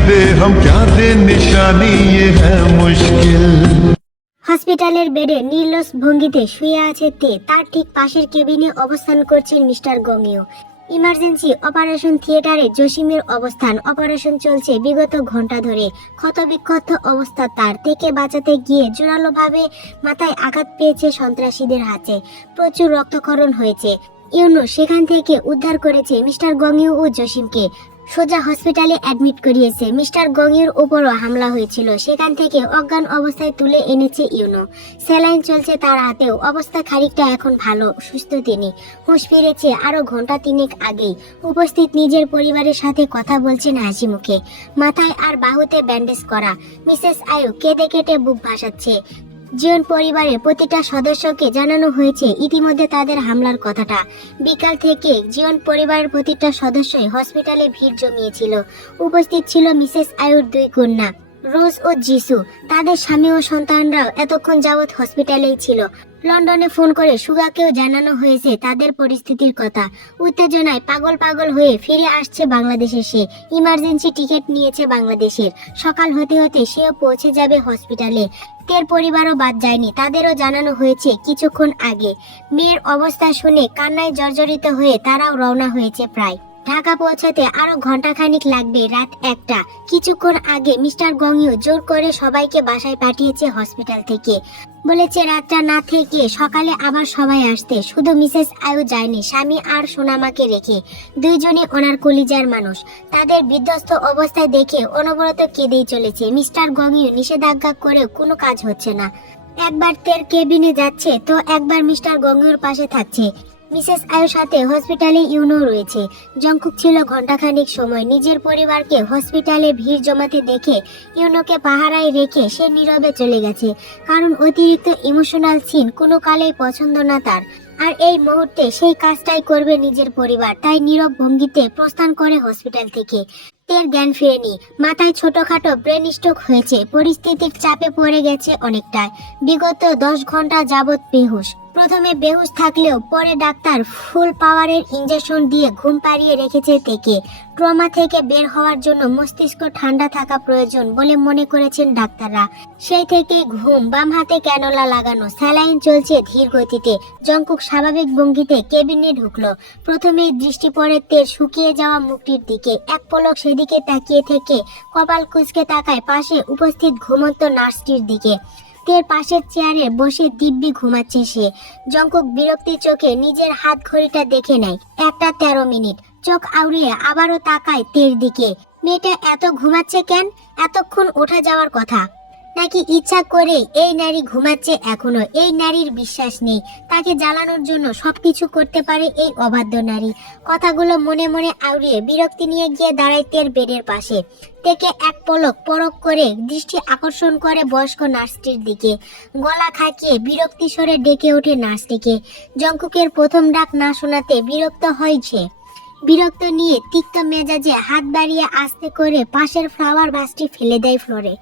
दे हम क्या दे निशानी ये है मुश्किल। হসপিটালের বেডে নির্লস ভঙ্গিতে শুয়ে আছে তে। তার ঠিক পাশের কেবিনে অবস্থান করছেন মিস্টার গংইউ। ইমার্জেন্সি অপারেশন থিয়েটারে জসিমের অবস্থান। অপারেশন চলছে বিগত ঘন্টা ধরে। ক্ষতবিক্ষত অবস্থা তার। থেকে বাঁচাতে গিয়ে জোরালোভাবে মাথায় আঘাত পেয়েছে সন্ত্রাসীদের হাতে। প্রচুর রক্তক্ষরণ হয়েছে। ইউনো সেখান থেকে উদ্ধার করেছে মিস্টার গংইউ ও জসিমকে। সোজা হসপিটালে অ্যাডমিট করিয়েছে। মিস্টার গংইউর উপরও হামলা হয়েছিল। সেখান থেকে অজ্ঞান অবস্থায় তুলে এনেছে ইউনো। স্যালাইন চলছে তার হাতেও। অবস্থা খানিকটা এখন ভালো, সুস্থ তিনি। হুঁশ ফিরেছে আরো ঘন্টা তিনেক আগেই। উপস্থিত নিজের পরিবারের সাথে কথা বলছেন হাসি মুখে। মাথায় আর বাহুতে ব্যান্ডেজ করা। মিসেস আয়ু কেঁদে কেটে বুক ভাসাচ্ছে। জিওন পরিবারের প্রতিটা সদস্যকে জানানো হয়েছে ইতিমধ্যে তাদের হামলার কথাটা। বিকাল থেকে জিওন পরিবারের প্রতিটা সদস্যই হসপিটালে ভিড় জমিয়েছিল। উপস্থিত ছিল মিসেস আয়ুর দুই কন্যা রোজ ও জিসু। তাদের স্বামী ও সন্তানরাও এতক্ষণ যাবৎ হসপিটালেই ছিল। লন্ডনে ফোন করে সুগাকেও জানানো হয়েছে তাদের পরিস্থিতির কথা। উত্তেজনায় পাগল পাগল হয়ে ফিরে আসছে বাংলাদেশে সে। ইমার্জেন্সি টিকিট নিয়েছে বাংলাদেশের। সকাল হতে হতে সেও পৌঁছে যাবে হসপিটালে। তের পরিবারও বাদ যায়নি। তাদেরও জানানো হয়েছে কিছুক্ষণ আগে। মেয়ের অবস্থা শুনে কান্নায় জর্জরিত হয়ে তারাও রওনা হয়েছে প্রায়। ঢাকা পৌঁছাতে আরো ঘন্টাখানিক লাগবে। রাত 1টা। কিছুক্ষণ আগে মিস্টার গংইউ জোর করে সবাইকে বাসায় পাঠিয়েছে হসপিটাল থেকে। বলেছে রাতটা না থেকে সকালে আবার সবাই আসতে। শুধু মিসেস আয়ু যায়নি, স্বামী আর সোনামাকে রেখে। দুইজনই ওনার কলিজার মানুষ। তাদের বিধ্বস্ত অবস্থায় দেখে অনবরত কেঁদেই চলেছে। মিস্টার গংইউ নিষেধাজ্ঞা করেও কোনো কাজ হচ্ছে না। একবার তের কেবিনে যাচ্ছে তো একবার মিস্টার গংইউর পাশে থাকছে। মিসেস আয়ুর সাথে হসপিটালে ইউনো রয়েছে। জংকুক ছিল ঘন্টাখানিক সময়। নিজের পরিবারকে হসপিটালে ভিড় জমাতে দেখে ইউনোকে পাহারায় রেখে সে নীরবে চলে গেছে। কারণ অতিরিক্ত ইমোশনাল সিন কোনো কালেই পছন্দ না তার। আর এই মুহূর্তে সেই কাজটাই করবে নিজের পরিবার। তাই নীরব ভঙ্গিতে প্রস্থান করে হসপিটাল থেকে। তের জ্ঞান ফেরেনি। মাথায় ছোটখাটো ব্রেন স্ট্রোক হয়েছে। পরিস্থিতির চাপে পড়ে গেছে অনেকটাই। বিগত 10 ঘন্টা যাবৎ বেহুশ। প্রথমে বেহুশ থাকলেও পরে ডাক্তার ফুল পাওয়ারের ইনজেকশন দিয়ে ঘুম পাড়িয়ে রেখেছে তেকে। ট্রমা থেকে বের হওয়ার জন্য মস্তিষ্ক ঠান্ডা থাকা প্রয়োজন বলে মনে করেছেন ডাক্তাররা। সেই থেকেই ঘুম। বাম হাতে ক্যানোলা লাগানো। স্যালাইন চলছে ধীর গতিতে। জংকুক স্বাভাবিক ভঙ্গিতে কেবিনে ঢুকলো। প্রথমেই দৃষ্টি পড়ে তের শুকিয়ে যাওয়া মুখটির দিকে। এক পলক সেদিকে তাকিয়ে থেকে কপাল কুঁচকে তাকায় পাশে উপস্থিত ঘুমন্ত নার্সটির দিকে। তের পাশের চেয়ারে বসে দিব্যি ঘুমাচ্ছে সে। জংকুক বিরক্তি চোখে নিজের হাত ঘড়িটা দেখে নেয়। 1টা 13 মিনিট। চোখ আউড়িয়ে আবারও তাকায় তের দিকে। মেয়েটা এত ঘুমাচ্ছে কেন? এতক্ষণ ওঠা যাওয়ার কথা। নাকি ইচ্ছা করে এই নারী ঘুমাচ্ছে এখনো? এই নারীর বিশ্বাস নেই। তাকে জ্বালানোর জন্য সবকিছু করতে পারে এই অবাধ্য নারী। কথাগুলো মনে মনে আউড়িয়ে বিরক্তি নিয়ে গিয়ে দাঁড়ায় তের বেডের পাশে। থেকে এক পলক পরক করে দৃষ্টি আকর্ষণ করে বয়স্ক নার্সটির দিকে। গলা খাকিয়ে বিরক্তি স্বরে ডেকে ওঠে নার্সটিকে। জংকুকের প্রথম ডাক না শোনাতে বিরক্ত হয় সে। বিরক্ত নিয়ে তিক্ত মেজাজে হাত বাড়িয়ে আস্তে করে পাশের ফ্লাওয়ার ভাসটি ফেলে দেয় ফ্লোরে।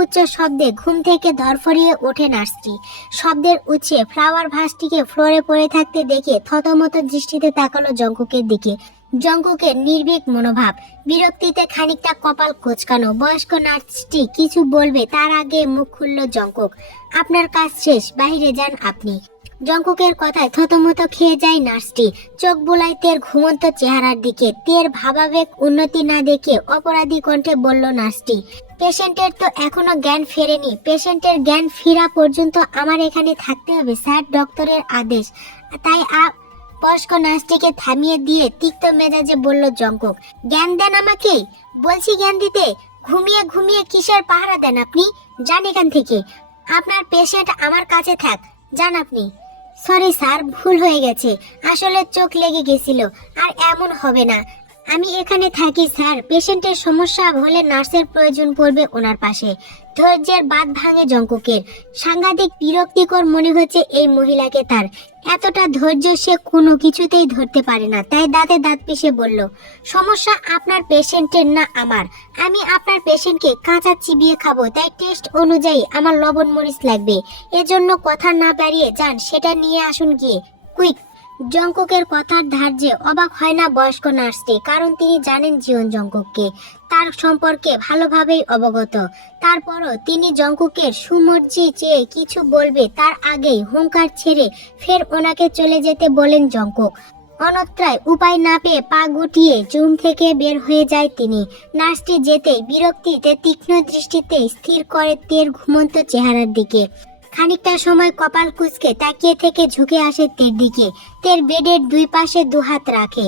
উচ্চ শব্দে ঘুম থেকে ধরফরিয়ে ওঠে নার্সটি। শব্দের উচ্চে ফ্লাওয়ার ভাসটিকে ফ্লোরে পড়ে থাকতে দেখে থতমত দৃষ্টিতে তাকালো জংকুকের দিকে। জংকুকের নির্ভীক মনোভাব। বিরক্তিতে খানিকটা কপাল কোঁচকানো। বয়স্ক নার্সটি কিছু বলবে তার আগে মুখ খুলল জংকুক। আপনার কাজ শেষ, বাইরে যান আপনি। জংকুকের কথায় থতমত খেয়ে যায় নার্সটি। চোখ বুলায় তের ঘুমন্ত চেহারার দিকে। তের ভাবাবেগ উন্নতি না দেখে অপরাধী কণ্ঠে বলল নার্সটি, পেশেন্টের তো এখনো জ্ঞান ফেরেনি। পেশেন্টের জ্ঞান ফেরা পর্যন্ত আমার এখানে থাকতে হবে স্যার, ডক্টরের আদেশ। তাই বয়স্ক নার্সটিকে থামিয়ে দিয়ে তিক্ত মেজাজে বলল জংকুক, জ্ঞান দেন আমাকে। বলছি জ্ঞান দিতে। ঘুমিয়ে ঘুমিয়ে কিসের পাহারা দেন আপনি? যান এখান থেকে। আপনার পেশেন্ট আমার কাছে থাক, যান আপনি। সরি স্যার, ভুল হয়ে গেছে। আসলে চোখ লেগে গেছিল। আর এমন হবে না। আমি এখানে থাকি স্যার। পেশেন্টের সমস্যা হলে নার্সের প্রয়োজন পড়বে ওনার পাশে। ধৈর্যের বাঁধ ভাঙে জংকুকের। সাংঘাতিক বিরক্তিকর মনে হচ্ছে এই মহিলাকে তার। এতটা ধৈর্য সে কোনো কিছুতেই ধরতে পারে না। তাই দাঁতে দাঁত পিষে বলল, সমস্যা আপনার পেশেন্টের না আমার। আমি আপনার পেশেন্টকে কাঁচা চিবিয়ে খাবো, তাই টেস্ট অনুযায়ী আমার লবণ মরিচ লাগবে। এজন্য কথা না বাড়িয়ে যান, সেটা নিয়ে আসুন গিয়ে, কুইক। জংকুকের কথার ধার্যে অবাক হয় না বয়স্ক নার্সটি, কারণ তিনি জানেন জিওন জংকুককে, তার সম্পর্কে ভালোভাবেই অবগত। তারপরও তিনি জংকুকের সুমর্জি চেয়ে কিছু বলবে তার আগেই হুঙ্কার ছেড়ে ফের ওনাকে চলে যেতে বলেন জংকুক। অনত্রায় উপায় না পেয়ে পা গুটিয়ে রুম থেকে বের হয়ে যায় তিনি। নার্সটি যেতেই বিরক্তিতে তীক্ষ্ণ দৃষ্টিতে স্থির করে তের ঘুমন্ত চেহারার দিকে। খানিকটা সময় কপাল কুঁচকে তাকিয়ে থেকে ঝুঁকে আসে তের দিকে। তের বেডের দুই পাশে দুহাত রাখে,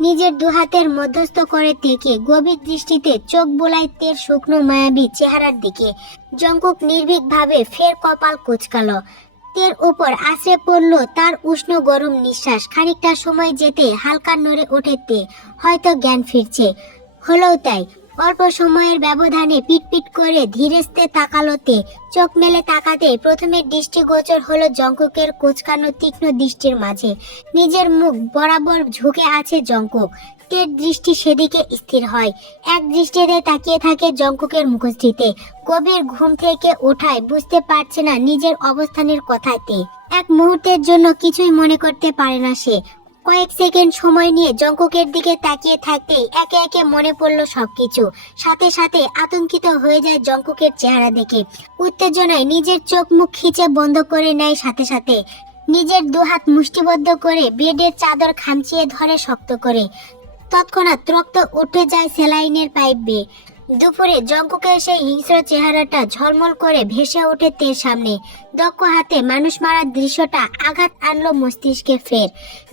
নিজের দুহাতের মধ্যস্থ করে তেকে গভীর দৃষ্টিতে চোখ বোলায় তের শুকনো মায়াবী চেহারার দিকে। জংকুক নির্ভীকভাবে ফের কপাল কুঁচকালো। তের উপর আছড়ে পড়ল তার উষ্ণ গরম নিঃশ্বাস। খানিকটা সময় যেতে হালকা নড়ে ওঠে তে, হয়তো জ্ঞান ফিরছে। হলোও তাই। অল্প সময়ের ব্যবধানে পিটপিট করে ধীরেস্তে তাকালো তে। চোখ মেলে তাকাতে প্রথমে দৃষ্টিগোচর হলো জংকুকের কুঁচকানো তীক্ষ্ণ দৃষ্টির মাঝে। নিজের মুখ বরাবর ঝুঁকে আছে জংকুক। তের দৃষ্টি সেদিকে স্থির হয়। এক দৃষ্টিতে তাকিয়ে থাকে জংকুকের মুখশ্রীতে। গভীর ঘুম থেকে ওঠায় বুঝতে পারছে না নিজের অবস্থানের কথাতে। এক মুহূর্তের জন্য কিছুই মনে করতে পারে না সে। কয়েক সেকেন্ড সময় নিয়ে জংকুকের দিকে তাকিয়ে থাকতেই একে একে মনে পড়ল সবকিছু। সাথে সাথে আতঙ্কিত হয়ে যায় জংকুকের চেহারা দেখে। উত্তেজনায় নিজের চোখ মুখ খিচে বন্ধ করে নেয়। সাথে সাথে নিজের দুহাত মুষ্টিবদ্ধ করে বেডের চাদর খামচিয়ে ধরে শক্ত করে। তৎক্ষণাৎ রক্ত উঠে যায় স্যালাইনের পাইপ বেয়ে। দুপুরে জংকুকের সেই হিংস্র চেহারাটা ঝলমল করে ভেসে ওঠে তের সামনে। দক্ষ হাতে মানুষ মারার দৃশ্যটা আঘাত আনলো মস্তিষ্কে ফের।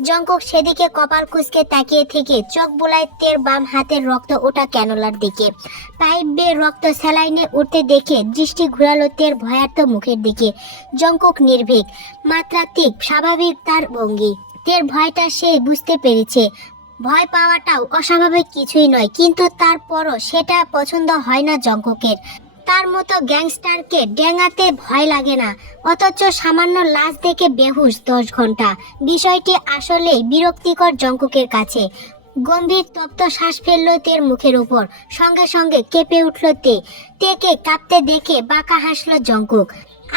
জংকুক সেদিকে কপাল কুঁচকে তাকিয়ে থেকে চোখ বোলায় তের বাম হাতের রক্ত ওঠা ক্যানোলার দিকে। পাইপ বেয়ে রক্ত স্যালাইনে উঠতে দেখে দৃষ্টি ঘুরালো তের ভয়ার্ত মুখের দিকে। জংকুক নির্ভীক, মাত্রাতিক স্বাভাবিক তার ভঙ্গি। তের ভয়টা সে বুঝতে পেরেছে। ভয় পাওয়াটাও অস্বাভাবিক কিছুই নয়, কিন্তু তারপরও সেটা পছন্দ হয় না জংকুকের। তার মতো গ্যাংস্টারকে ডেঙাতে ভয় লাগে না, অথচ সামান্য লাশ দেখে বেহুশ 10 ঘন্টা। বিষয়টি আসলেই বিরক্তিকর জংকুকের কাছে। গম্ভীর তপ্ত শ্বাস ফেললো তের মুখের উপর। সঙ্গে সঙ্গে কেঁপে উঠল তেকে কাঁপতে দেখে বাঁকা হাসলো জংকুক।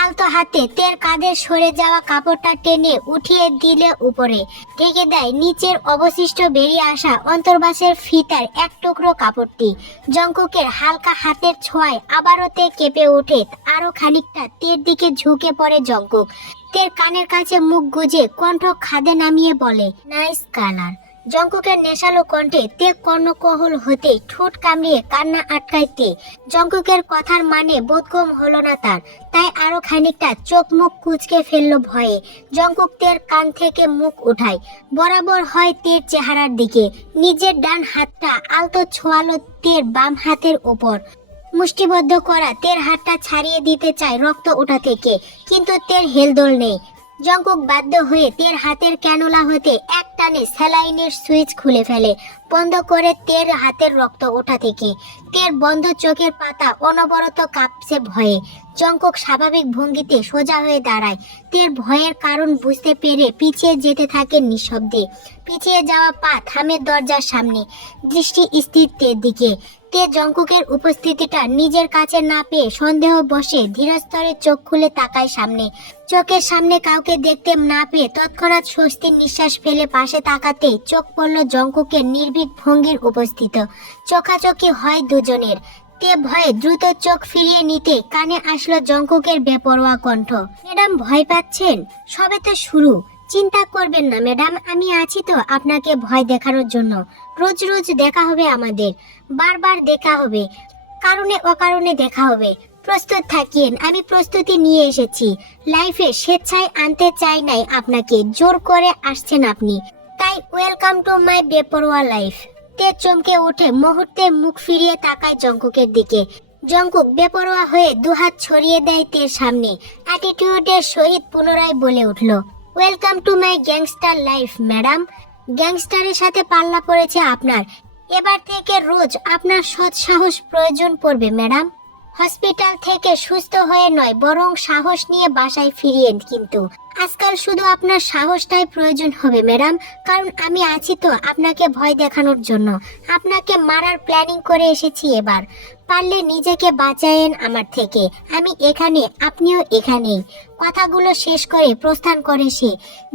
আলতো হাতে তের কাঁধের সরে যাওয়া কাপড়টা টেনে উঠিয়ে দিলে উপরে, ঢেকে দেয় নিচের অবশিষ্ট বেরিয়ে আসা অন্তর্বাসের ফিতার এক টুকরো কাপড়টি। জংকুকের হালকা হাতের ছোঁয়ায় আবারও তে কেঁপে ওঠে। আরো খানিকটা তের দিকে ঝুঁকে পড়ে জংকুক। তের কানের কাছে মুখ গুজে কণ্ঠ খাদে নামিয়ে বলে, নাইস কালার। জংকুকের নেশালো কণ্ঠে তে কর্ণকোহল হতে ঠোঁট কামড়িয়ে কান্না আটকাইতে। জংকুকের কথার মানে বোধগম্য হলো না তার, তাই আরো খানিকটা চোখ মুখ কুঁচকে ফেললো ভয়ে। জংকুক তের কান থেকে মুখ উঠায়, বরাবর হয় তের চেহারার দিকে। নিজের ডান হাতটা আলতো ছোঁয়ালো তের বাম হাতের ওপর। মুষ্টিবদ্ধ করা তের হাতটা ছাড়িয়ে দিতে চায় রক্ত ওঠা থেকে, কিন্তু তের হেলদোল নেই। জংকুক বাধ্য হয়ে তের হাতের ক্যানোলা হতে এক টানে স্যালাইনের সুইচ খুলে ফেলে, বন্ধ করে তের হাতের রক্ত ওঠা থেকে। তের বন্ধ চোখের পাতা অনবরত কাঁপছে ভয়ে। জংকুক স্বাভাবিক ভঙ্গিতে সোজা হয়ে দাঁড়ায়। তের ভয়ের কারণ বুঝতে পেরে পিছিয়ে যেতে থাকে নিঃশব্দে। পিছিয়ে যাওয়া পা থামে দরজার সামনে, দৃষ্টি স্থির তের দিকে। তে জংকুকের উপস্থিতিটা নিজের কাছে না পেয়ে সন্দেহ বসে ধীরস্তরে চোখ খুলে তাকায় সামনে। চোখের সামনে কাউকে দেখতে না পেয়ে তৎক্ষণাৎ স্বস্তির নিঃশ্বাস ফেলে পাশে তাকাতে চোখ পড়ল জংকুকের নির্ভীক ভঙ্গির উপস্থিত। চোখাচোখি হয় দুজনের। তে ভয়ে দ্রুত চোখ ফিরিয়ে নিতে কানে আসলো জংকুকের বেপরোয়া কণ্ঠ, ম্যাডাম ভয় পাচ্ছেন? সবে তো শুরু। চিন্তা করবেন না ম্যাডাম, আমি আছি তো আপনাকে ভয় দেখানোর জন্য। রোজ রোজ দেখা হবে আমাদের, বারবার দেখা হবে, কারণে অকারণে দেখা হবে। প্রস্তুত থাকিয়েন, আমি প্রস্তুতি নিয়ে এসেছি। লাইফে স্বেচ্ছায় আনতে চাই নাই আপনাকে, জোর করে আসছেন আপনি, তাই ওয়েলকাম টু মাই বেপরোয়া লাইফ। তে চমকে উঠে মুহূর্তে মুখ ফিরিয়ে তাকায় জংকুকের দিকে। জংকুক বেপরোয়া হয়ে দুহাত ছড়িয়ে দেয় তের সামনে। অ্যাটিটিউডের সহিত পুনরায় বলে উঠল, welcome to my gangster life madam. গ্যাংস্টারের সাথে পাল্লা পড়েছে আপনার। এবার থেকে রোজ আপনার সৎ সাহস প্রয়োজন পড়বে ম্যাডাম। হসপিটাল থেকে সুস্থ হয়ে নয়, বরং সাহস নিয়ে বাসায় ফিরিয়েন। কিন্তু আজকাল শুধু আপনার সাহসটাই প্রয়োজন হবে ম্যাডাম, কারণ আমি আছি তো আপনাকে ভয় দেখানোর জন্য। আপনাকে মারার প্ল্যানিং করে এসেছি এবার। পারলে নিজেকে বাঁচায়েন আমার থেকে। আমি এখানে, আপনিও এখানেই। কথাগুলো শেষ করে প্রস্থান করে সে।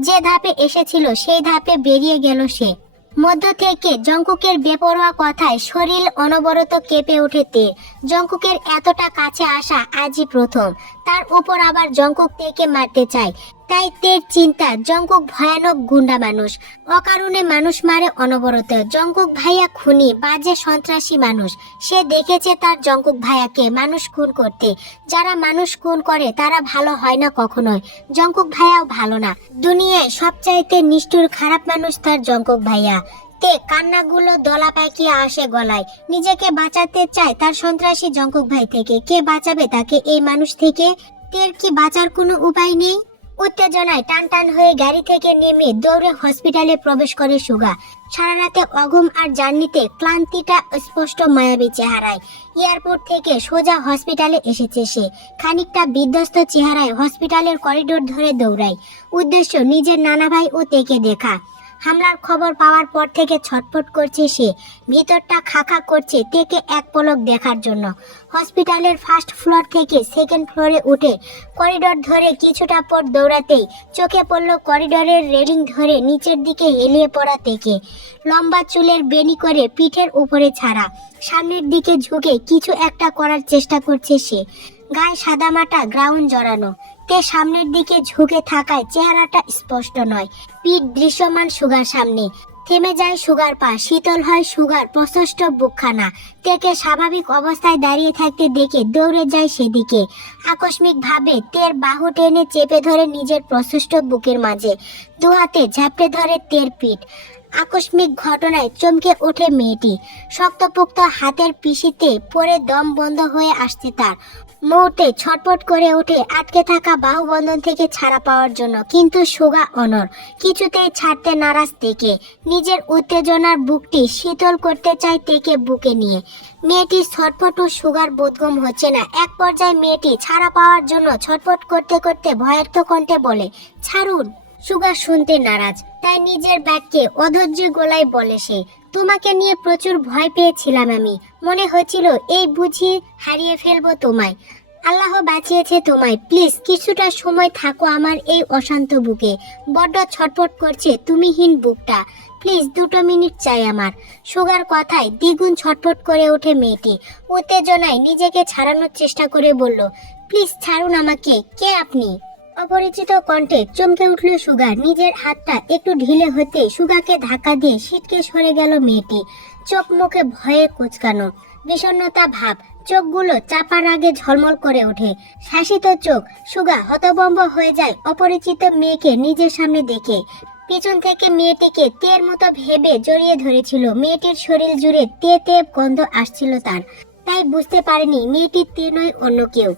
যে ধাপে এসেছিল সেই ধাপে বেরিয়ে গেল সে। মধ্য থেকে জঙ্কুকের বেপরোয়া কথায় শরীর অনবরত কেঁপে ওঠে তের। জঙ্কুকের এতটা কাছে আসা আজই প্রথম। তার উপর আবার জঙ্কুক তেকে মারতে চায়। তাই তের চিন্তা, জঙ্কুক ভয়ানক গুন্ডা মানুষ, অকারণে মানুষ মারে অনবরত। জঙ্কুক ভাইয়া খুনি, বাজে সন্ত্রাসী মানুষ। সে দেখেছে তার জঙ্কুক ভাইয়াকে মানুষ খুন করতে। যারা মানুষ খুন করে তারা ভালো হয় না কখনোই। জঙ্কুক ভাইয়াও ভালো না। দুনিয়ায় সবচাইতে নিষ্ঠুর খারাপ মানুষ তার জঙ্কুক ভাইয়া। তে কান্নাগুলো দলা পাকিয়ে আসে গলায়। নিজেকে বাঁচাতে চায় তার সন্ত্রাসী জঙ্কুক ভাই থেকে। কে বাঁচাবে তাকে এই মানুষ থেকে? তের কি বাঁচার কোনো উপায় নেই? উত্তেজনায় টান টান হয়ে গাড়ি থেকে নেমে দৌড়ে হসপিটালে প্রবেশ করে সুগা। সারা রাতে অঘুম আর জার্নিতে ক্লান্তিটা স্পষ্ট মায়াবী চেহারায়। এয়ারপোর্ট থেকে সোজা হসপিটালে এসেছে সে। খানিকটা বিধ্বস্ত চেহারায় হসপিটালের করিডোর ধরে দৌড়ায়। উদ্দেশ্য নিজের নানা ভাই ও তেকে দেখা। হামলার খবর পাওয়ার পর থেকে ছটফট করছে সে। ভিতরটা খাখা করছে তেকে এক পলক দেখার জন্য। হসপিটালের ফার্স্ট ফ্লোর থেকে সেকেন্ড ফ্লোরে উঠে করিডোর ধরে কিছুটা পর দৌড়াতেই চোখে পড়ল করিডোরের রেলিং ধরে নিচের দিকে হেলিয়ে পড়া তেকে। লম্বা চুলের বেনি করে পিঠের উপরে ছাড়া, সামনের দিকে ঝুঁকে কিছু একটা করার চেষ্টা করছে সে। গায়ে সাদামাটা গ্রাউন্ড জড়ানো। তে সামনের দিকে ঝুঁকে থাকায় চেহারাটা স্পষ্ট নয়। পিঠ দৃশ্যমান সুগার সামনে। থেমে যায় সুগার পা, শীতল হয় সুগার প্রশস্ত বুকখানা। তেকে স্বাভাবিক অবস্থায় দাঁড়িয়ে থাকতে দেখে দৌড়ে যায় সেদিকে। আকস্মিক ভাবে তের বাহু টেনে চেপে ধরে নিজের প্রশস্ত বুকের মাঝে। দুহাতে ঝাপটে ধরে তের পিঠ। আকস্মিক ঘটনায় চমকে ওঠে মেয়েটি। শক্তপোক্ত হাতের পিষিতে পড়ে দম বন্ধ হয়ে আসছে তার। মুহূর্তে ছটপট করে ওঠে আটকে থাকা বাহুবন্ধন থেকে ছাড়া পাওয়ার জন্য। কিন্তু সুগা অনড়, কিছুতেই ছাড়তে নারাজ তেকে। নিজের উত্তেজনার বুকটি শীতল করতে চায় তেকে বুকে নিয়ে। মেয়েটি ছটফট ও সুগার বোধগম হচ্ছে না। এক পর্যায়ে মেয়েটি ছাড়া পাওয়ার জন্য ছটফট করতে করতে ভয়ার্থ কণ্ঠে বলে, ছাড়ুন। সুগা শুনতে নারাজ, তাই নিজের ব্যাগকে অধৈর্য গলায় বলে সে, তোমাকে নিয়ে প্রচুর ভয় পেয়েছিলাম আমি। মনে হচ্ছিল এই বুঝি হারিয়ে ফেলবো তোমায়। আল্লাহ বাঁচিয়েছে তোমায়। প্লিজ কিছুটা সময় থাকো আমার এই অশান্ত বুকে। বড্ড ছটফট করছে তুমিহীন বুকটা। প্লিজ 2 মিনিট চাই আমার। সুগার কথায় দ্বিগুণ ছটফট করে ওঠে মেয়েটি। উত্তেজনায় নিজেকে ছাড়ানোর চেষ্টা করে বলল, প্লিজ ছাড়ুন আমাকে। কে আপনি? অপরিচিত কণ্ঠে চমকে উঠল সুগা। নিজের হাতটা একটু ঢিলে হতে সুগাকে ধাক্কা দিয়ে ছিটকে সরে গেল মেয়েটি। চোখ মুখে ভয়ে কুচকানো, বিষণ্ণতা ভাব। চোখগুলো চাপার আগে ঝলমল করে ওঠে। শাসিত চোখ। সুগা হতভম্ব হয়ে যায় অপরিচিত মেয়েকে নিজের সামনে দেখে। পিছন থেকে মেয়েটিকে তের মতো ভেবে জড়িয়ে ধরেছিল। মেয়েটির শরীর জুড়ে তে তে গন্ধ আসছিল তার। তাই বুঝতে পারেনি মেয়েটি তে নয় অন্য কেউ।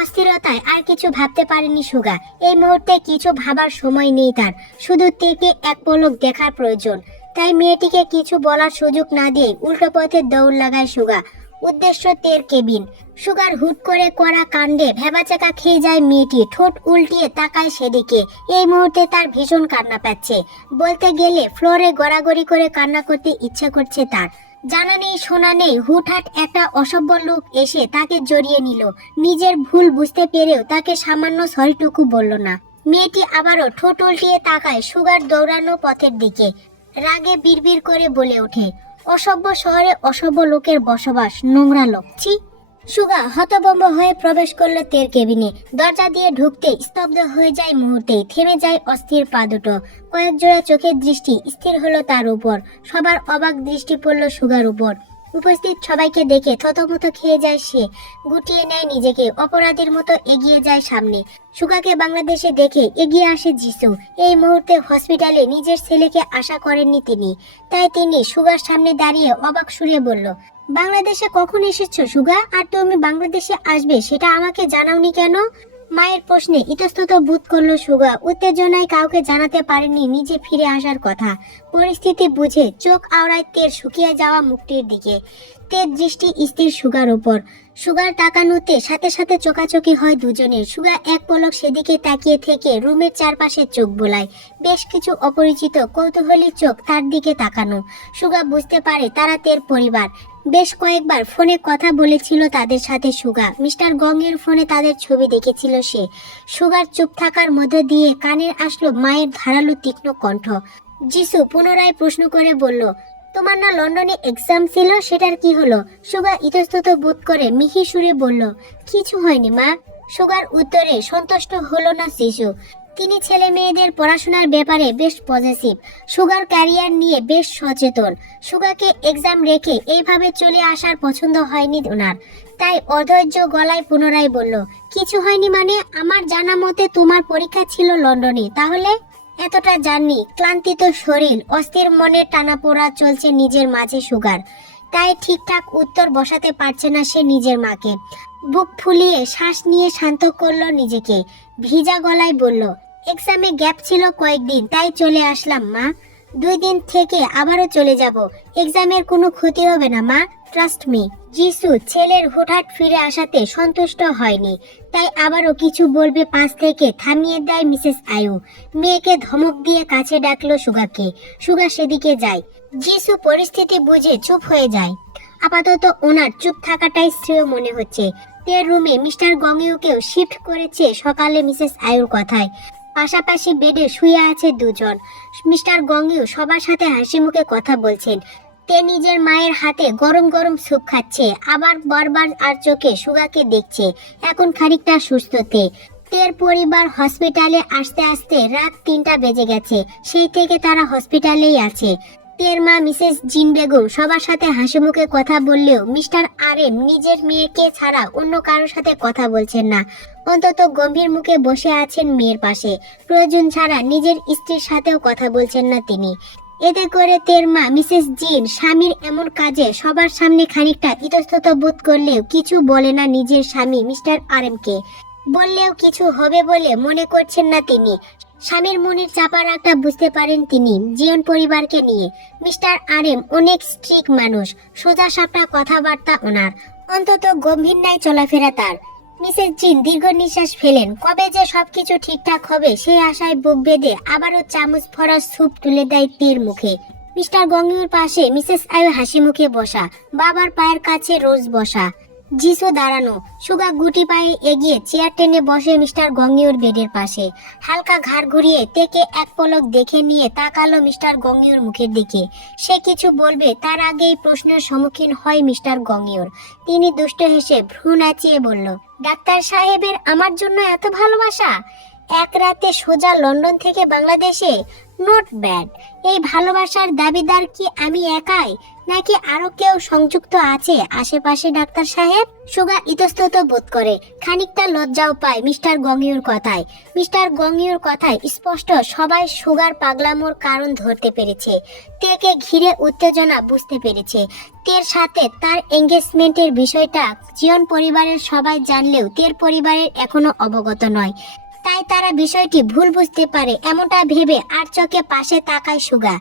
অস্থিরতায় আর কিছু ভাবতে পারেনি সুগা। এই মুহূর্তে কিছু ভাবার সময় নেই তার। শুধু তেকে এক পলক দেখার প্রয়োজন। তাই মেয়েটিকে কিছু বলার সুযোগ না দিয়ে উল্টো পথে দৌড় লাগায় সুগা। উদ্দেশ্য তের কেবিন। সুগার হুট করে করা কাণ্ডে ভেবাচাকা খেয়ে যায় মেয়েটি। ঠোঁট উল্টিয়ে তাকায় সেদিকে। এই মুহূর্তে তার ভীষণ কান্না পাচ্ছে। বলতে গেলে ফ্লোরে গড়াগড়ি করে কান্না করতে ইচ্ছা করছে তার। জানা নেই শোনা নেই হুটহাট একটা অসভ্য লোক এসে তাকে জড়িয়ে নিল। নিজের ভুল বুঝতে পেরেও তাকে সামান্য সরিটুকু বলল না। মেয়েটি আবারও ঠোঁট উল্টিয়ে তাকায় সুগার দৌড়ানো পথের দিকে। রাগে বিড়বিড় করে বলে ওঠে, অসভ্য শহরে অসভ্য লোকের বসবাস, নোংরা লোক, ছি। সুগা হতভম্ব হয়ে প্রবেশ করলো তের কেবিনে। দরজা দিয়ে ঢুকতে স্তব্ধ হয়ে যায় মুহূর্তেই। থেমে যায় অস্থির পা দুটো। কয়েক জোড়া চোখের দৃষ্টি স্থির হলো তার উপর। সবার অবাক দৃষ্টি পড়ল সুগার উপর। উপস্থিত সবাইকে দেখে থতমত খেয়ে যায় সে। গুটিয়ে নেয় নিজেকে। অপরাধীর মতো এগিয়ে যায় সামনে। সুগাকে বাংলাদেশে দেখে এগিয়ে আসে যিশু। এই মুহূর্তে হসপিটালে নিজের ছেলেকে আশা করেননি তিনি। তাই তিনি সুগার সামনে দাঁড়িয়ে অবাক সুরে বলল, বাংলাদেশে কখন এসেছো সুগা? আর তুমি বাংলাদেশে আসবে সেটা আমাকে জানাওনি কেন? মায়ের প্রশ্নে ইতস্তত বোধ করলো সুগা। উত্তেজনায় কাউকে জানাতে পারেনি নিজে ফিরে আসার কথা। পরিস্থিতি বুঝে চোখ আওড়ায় তের শুকিয়ে যাওয়া মুখটির দিকে। তের দৃষ্টি স্থির সুগার উপর। সুগার তাকানোতে সাথে সাথে চোখাচোখি হয় দুজনের। সুগা এক পলক সেদিকে তাকিয়ে থেকে রুমের চারপাশে চোখ বোলায়। বেশ কিছু অপরিচিত কৌতূহলী চোখ তার দিকে তাকানো। সুগা বুঝতে পারে তারা তের পরিবার। বেশ কয়েকবার ফোনে কথা বলেছিল তাদের সাথে সুগা। মিস্টার গংয়ের ফোনে তাদের ছবি দেখেছিল সে। সুগার চুপ থাকার মধ্য দিয়ে কানে আসলো মায়ের ধারালো তীক্ষ্ণ কণ্ঠ। যিশু পুনরায় প্রশ্ন করে বলল, তোমার না লন্ডনে এক্সাম ছিল, সেটার কি হলো? সুগা ইতস্তত বোধ করে মিহি সুরে বলল, কিছু হয়নি মা। সুগার উত্তরে সন্তুষ্ট হলো না শিশু। তিনি ছেলে মেয়েদের পড়াশোনার ব্যাপারে বেশ পজিটিভ। সুগার ক্যারিয়ার নিয়ে বেশ সচেতন। সুগাকে এক্সাম রেখে এইভাবে চলে আসার পছন্দ হয়নি ওনার। তাই অধৈর্য গলায় পুনরায় বলল, কিছু হয়নি মানে? আমার জানা মতে তোমার পরীক্ষা ছিল লন্ডনে, তাহলে? এতটা জাননি। ক্লান্তিত শরীর, অস্থির মনের টানাপোড়া চলছে নিজের মাঝে সুগার। তাই ঠিকঠাক উত্তর বসাতে পারছে না সে নিজের মাকে। বুক ফুলিয়ে শ্বাস নিয়ে শান্ত করলো নিজেকে। ভিজা গলায় বলল, এক্সামে গ্যাপ ছিল কয়েকদিন, তাই চলে আসলাম মা। 2 দিন থেকে আবারও চলে যাব। এক্সামের কোনো ক্ষতি হবে না মা, ট্রাস্ট মি। যিশু ছেলের হুটহাট ফিরে আসাতে সন্তুষ্ট হয়নি। তাই আবারও কিছু বলবে পাশ থেকে থামিয়ে দেয় মিসেস আয়ু। মেয়েকে ধমক দিয়ে কাছে ডাকলো সুগাকে। সুগা সেদিকে যায়। যিশু পরিস্থিতি বুঝে চুপ হয়ে যায়। আপাতত ওনার চুপ থাকাটাই শ্রেয় মনে হচ্ছে। তের রুমে মিস্টার গংইউকেও শিফট করেছে সকালে মিসেস আয়ুর কথায়। পাশাপাশি বেডে শুয়ে আছে দুজন। মিস্টার গংইউ সবার সাথে হাসি মুখে কথা বলছেন। তে নিজের মায়ের হাতে গরম গরম স্যুপ খাচ্ছে, আবার বারবার আর চোখে সুগাকে দেখছে। এখন খানিকটা সুস্থ তে। তের পরিবার হসপিটালে আসতে আসতে রাত 3টা বেজে গেছে। সেই থেকে তারা হসপিটালেই আছে। তের মা মিসেস জিন বেগম সবার সাথে হাসি মুখে কথা বললেও মিস্টার আরএম নিজের মেয়েকে ছাড়া অন্য কারোর সাথে কথা বলছেন না। অন্তত গম্ভীর মুখে বসে আছেন মেয়ের পাশে। প্রয়োজন ছাড়া নিজের স্ত্রীর সাথেও কথা বলছেন না তিনি। এতে করে তের মা মিসেস জিন স্বামীর এমন কাজে সবার সামনে খানিকটা ইতস্তত বোধ করলেও কিছু বলে না নিজের স্বামী মিস্টার আরএমকে। বললেও কিছু হবে বলে মনে করছেন না তিনি। স্বামীর মনের চাপা রাগটা বুঝতে পারেন তিনি জিয়ন পরিবারকে নিয়ে। মিস্টার আরএম অনেক স্ট্রিক্ট মানুষ, সোজা সাপটা কথাবার্তা ওনার, অন্তত গম্ভীর নাই চলাফেরা তার। মিসেস জিন দীর্ঘ নিঃশ্বাস ফেলেন। কবে যে সবকিছু ঠিকঠাক হবে সেই আশায় বুক বেঁধে আবারও চামচ ভরা স্যুপ তুলে দেয় তীর মুখে। মিস্টার গংইউর পাশে মিসেস আয়ু হাসি মুখে বসা, বাবার পায়ের কাছে রোজ বসা। যিশু দাঁড়ানো। সুগা গুটি পায়ে এগিয়ে চেয়ার টেনে বসে মিস্টার গংইউর বেডের পাশে। হালকা ঘাড় ঘুরিয়ে তেকে এক পলক দেখে নিয়ে তাকালো মিস্টার গংইউর মুখের দিকে। সে কিছু বলবে তার আগেই প্রশ্নের সম্মুখীন হয় মিস্টার গংইউর। তিনি দুষ্ট হেসে ভ্রু নাচিয়ে বলল, ডাক্তার সাহেবের আমার জন্য এত ভালোবাসা? এক রাতে সোজা লন্ডন থেকে বাংলাদেশে? Not bad. এই ভালোবাসার দাবিদার কি আমি একাই, নাকি আরো কেউ সংযুক্ত আছে আশেপাশে ডাক্তার সাহেব? সুগা ইতস্তত বোধ করে, খানিকটা লজ্জাও পায় মিস্টার গংইউর কথায়। মিস্টার গংইউর কথায় স্পষ্ট সবাই সুগার পাগলামোর কারণ ধরতে পেরেছে। তেকে ঘিরে উত্তেজনা বুঝতে পেরেছে। তের সাথে তার এঙ্গেজমেন্টের বিষয়টা জিয়ন পরিবারের সবাই জানলেও তের পরিবারের এখনো অবগত নয়। তাই তারা বিষয়টি ভুল বুঝতে পারে এমনটা ভেবে আর চোখে পাশে তাকায় সুগা।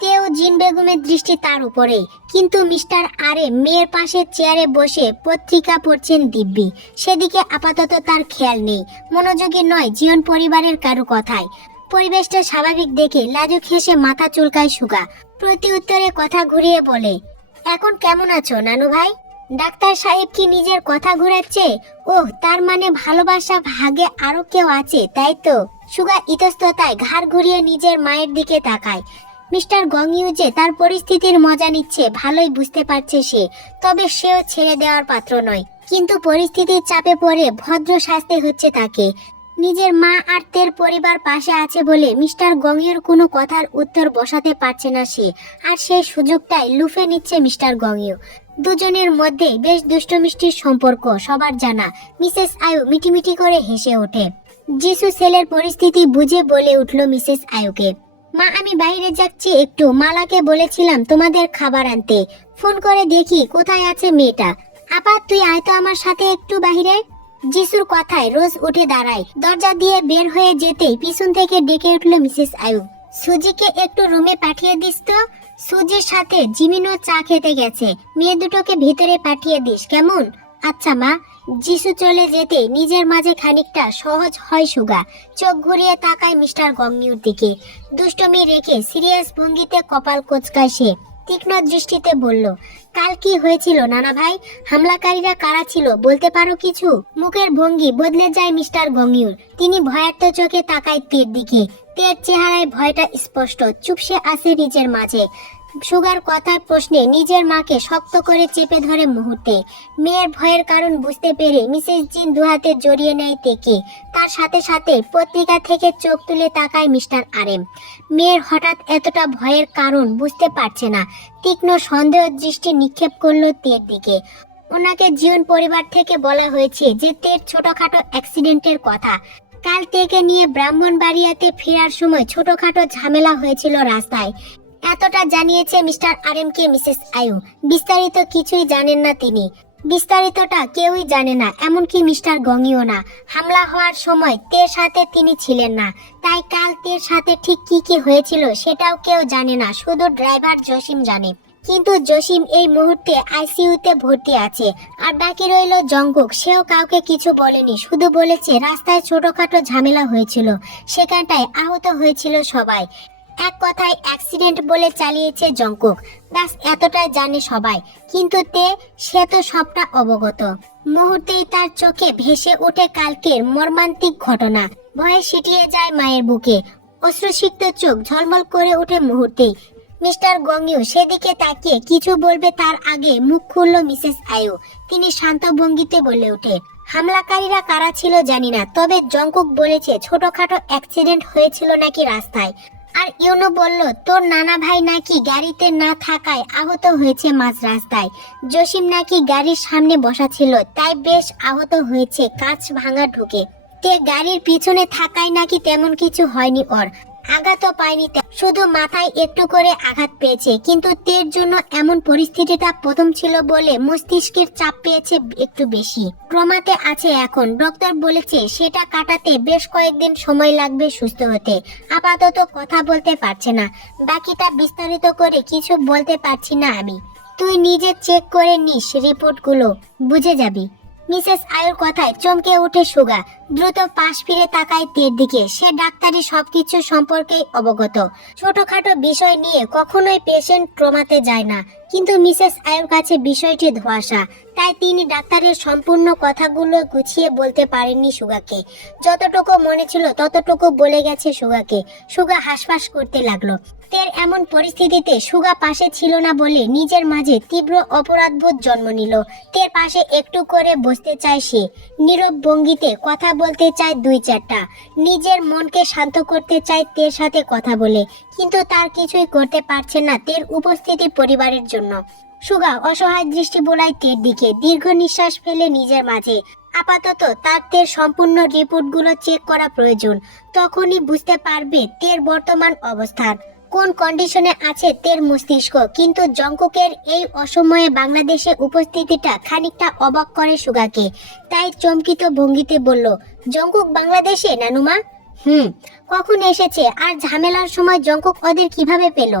তেও জিন বেগমের দৃষ্টি তার উপরে। কিন্তু মিস্টার আরে মেয়ের পাশে চেয়ারে বসে পত্রিকা পড়ছেন দিব্যি। সেদিকে আপাতত তার খেয়াল নেই, মনোযোগী নয় জিয়ন পরিবারের কারো কথায়। পরিবেশটা স্বাভাবিক দেখে লাজুক হেসে মাথা চুলকায় সুগা। প্রতি উত্তরে কথা ঘুরিয়ে বলে, এখন কেমন আছো নানু ভাই? ডাক্তার সাহেব কি নিজের কথা ঘুরাচ্ছে? ওহ, তার মানে ভালোবাসা ভাগে আরো কেউ আছে, তাই তো? সুগা ইতস্ততায় ঘাড় ঘুরিয়ে নিজের মায়ের দিকে তাকায়। মিস্টার গংইউ যে তার পরিস্থিতির মজা নিচ্ছে ভালোই বুঝতে পারছে সে। তবে সেও ছেড়ে দেওয়ার পাত্র নয়। কিন্তু পরিস্থিতির চাপে পড়ে ভদ্র সাজতে হচ্ছে তাকে। নিজের মা আর তের পরিবার পাশে আছে বলে মিস্টার গংইউর কোনো কথার উত্তর বসাতে পারছে না সে। আর সেই সুযোগটাই লুফে নিচ্ছে মিস্টার গংইউ। দুজনের মধ্যে বেশ দুষ্টমিষ্টির সম্পর্ক সবার জানা। মিসেস আয়ু মিটিমিটি করে হেসে ওঠে। যিশু ছেলের পরিস্থিতি বুঝে বলে উঠল মিসেস আয়ুকে, মা আমি বাইরে যাচ্ছি একটু, মালাকে বলেছিলাম তোমাদের খাবার আনতে। ফোন করে দেখি কোথায় আছে মেয়েটা। আপা তুই আয় তো আমার সাথে একটু বাহিরে। যিশুর কথায় রোজ উঠে দাঁড়ায়। দরজা দিয়ে বের হয়ে যেতেই পিছন থেকে ডেকে উঠল মিসেস আয়ুব, সুজিকে একটু রুমে পাঠিয়ে দিস তো। সুজির সাথে জিমিনও চা খেতে গেছে, মেয়ে দুটোকে ভিতরে পাঠিয়ে দিস কেমন? আচ্ছা মা। যিশু চলে যেতে নিজের মাঝে খানিকটা সহজ হয় সুগা। চোখ ঘুরিয়ে তাকায় মিস্টার গংনিউর দিকে। দুষ্টমি রেখে সিরিয়াস ভঙ্গিতে কপাল কোঁচকায় সে। তীক্ষ্ণ দৃষ্টিতে বলল, কাল কি হয়েছিল নানা ভাই? হামলাকারীরা কারা ছিল বলতে পারো কিছু? মুখের ভঙ্গি বদলে যায় মিস্টার গংনিউর। তিনি ভয়ার্ত চোখে তাকায় তের দিকে। তের চেহারায় ভয়টা স্পষ্ট, চুপসে আছে নিজের মাঝে। সুগার কথার প্রশ্নে নিজের মাকে শক্ত করে চেপে ধরে মুহূর্তে। মেয়ের ভয়ের কারণ বুঝতে পেরে মিসেস জিন দুহাতে জড়িয়ে নেয় তেকে। তার সাথে সাথে পত্রিকা থেকে চোখ তুলে তাকায় মিস্টার আরএম। মেয়ের হঠাৎ এতটা ভয়ের কারণ বুঝতে পারছে না। তীক্ষ্ণ সন্দেহ দৃষ্টি নিক্ষেপ করলো তের দিকে। ওনাকে জীবন পরিবার থেকে বলা হয়েছে যে তের ছোটখাটো অ্যাক্সিডেন্টের কথা। কাল তেকে নিয়ে ব্রাহ্মণবাড়িয়াতে ফেরার সময় ছোটখাটো ঝামেলা হয়েছিল রাস্তায়। এতটা জানিয়েছে মিস্টার আরএম কে মিসেস আয়ু। বিস্তারিত কিছুই জানেন না তিনি। বিস্তারিতটা কেউই জানে না, এমনকি মিস্টার গংইও না। হামলা হওয়ার সময় তের সাথে তিনি ছিলেন না, তাই কাল তের সাথে ঠিক কি কি হয়েছিল সেটাও কেউ জানে না, শুধু ড্রাইভার জসিম জানে। কিন্তু জসিম এই মুহূর্তে আইসিইউতে ভর্তি আছে। আর বাকি রইল জঙ্কুক, সেও কাউকে কিছু বলেনি, শুধু বলেছে রাস্তায় ছোটখাটো ঝামেলা হয়েছিল, সেখানটায় আহত হয়েছিল সবাই। এক কথায় অ্যাক্সিডেন্ট বলে চালিয়েছে জঙ্কুক, ব্যাস এতটাই জানে সবাই। কিন্তু সে তো সবটা অবগত। মুহূর্তেই তার চোখে ভেসে ওঠে কালকের মর্মান্তিক ঘটনা। ভয়ে সিটিয়ে যায় মায়ের বুকে। অশ্রুসিক্ত চোখ ঝলমল করে ওঠে মুহূর্তেই। মিস্টার গংইউ সেদিকে তাকিয়ে কিছু বলবে তার আগে মুখ খুলল মিসেস আয়ু। তিনি শান্ত ভঙ্গিতে বলে ওঠে, হামলাকারীরা কারা ছিল জানি না, তবে জঙ্কুক বলেছে ছোটখাটো অ্যাক্সিডেন্ট হয়েছিল নাকি রাস্তায়। আর ইউনো বলল তোর নানা ভাই নাকি গাড়িতে না থাকায় আহত হয়েছে মাঝ রাস্তায়। জসিম নাকি গাড়ির সামনে বসা ছিল, তাই বেশ আহত হয়েছে কাঁচ ভাঙা ঢুকে। তে গাড়ির পিছনে থাকায় নাকি তেমন কিছু হয়নি ওর। আঘাতও পায়নি, শুধু মাথায় একটু করে আঘাত পেয়েছে। কিন্তু তের জন্য এমন পরিস্থিতিটা প্রথম ছিল বলে মস্তিষ্কের চাপ পেয়েছে একটু বেশি। ট্রমাতে আছে এখন, ডক্টর বলেছে সেটা কাটাতে বেশ কয়েকদিন সময় লাগবে সুস্থ হতে। আপাতত কথা বলতে পারছে না, বাকিটা বিস্তারিত করে কিছু বলতে পারছি না আমি। তুই নিজে চেক করে নিস রিপোর্টগুলো, বুঝে যাবি। মিসেস আয়ুর কথায় চমকে ওঠে সুগা। দ্রুত পাশ ফিরে তাকায় তের দিকে। সে ডাক্তারি সবকিছু সম্পর্কে অবগত। ছোটখাটো বিষয় নিয়ে কখনোই পেশেন্ট ট্রমাতে যায় না, কিন্তু মিসেস আয়ুর কাছে বিষয়টি ধোঁয়াশা। তাই তিনি ডাক্তারের সম্পূর্ণ কথাগুলো গুছিয়ে বলতে পারেননি সুগাকে। যতটুকু মনে ছিল ততটুকু বলে গেছে সুগাকে। সুগা হাসফাস করতে লাগলো। তের এমন পরিস্থিতিতে সুগা পাশে ছিল না বলে নিজের মাঝে তীব্র অপরাধবোধ জন্ম নিল। তের পাশে একটু করে বসতে চায় সে, নীরব ভঙ্গিতে কথা বলতে চায় দুই চারটা, নিজের মনকে শান্ত করতে চায় তের সাথে কথা বলে, কিন্তু তার কিছুই করতে পারছে না তের উপস্থিতি পরিবারের জন্য। সুগা অসহায় দৃষ্টি বোলায় তের দিকে, দীর্ঘ নিঃশ্বাস ফেলে নিজের মাঝে। আপাতত তার তের সম্পূর্ণ রিপোর্টগুলো চেক করা প্রয়োজন, তখনই বুঝতে পারবে তের বর্তমান অবস্থান, কোন কন্ডিশনে আছে তের মস্তিষ্ক। কিন্তু জঙ্কুকের এই অসময়ে বাংলাদেশে উপস্থিতিটা খানিকটা অবাক করে সুগাকে। তাই চমকিত ভঙ্গিতে বলল, জঙ্কুক বাংলাদেশে নানুমা? কখন এসেছে? আর ঝামেলার সময় জঙ্কুক ওদের কিভাবে পেল?